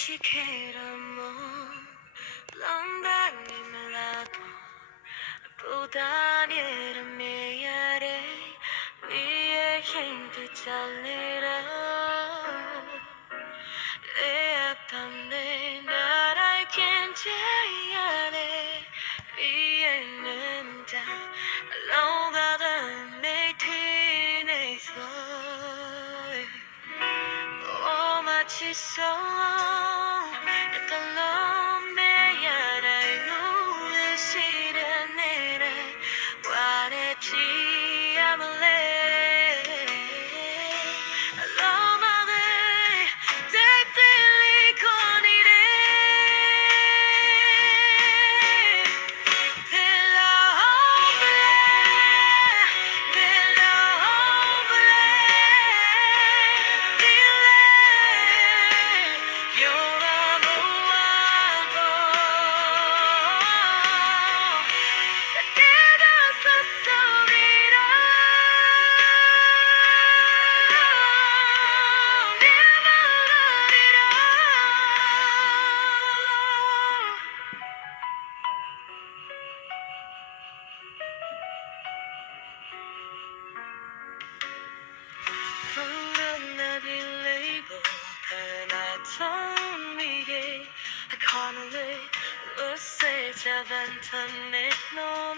chiquéramo londanimlato putanera meyare viye gente chalera leaptamne narai kenchayare viye nenda longada meitine so oh my chiso the love me yara no shira nere what a chi amale love me take the con it I can't live, let's say, 7 minutes, no,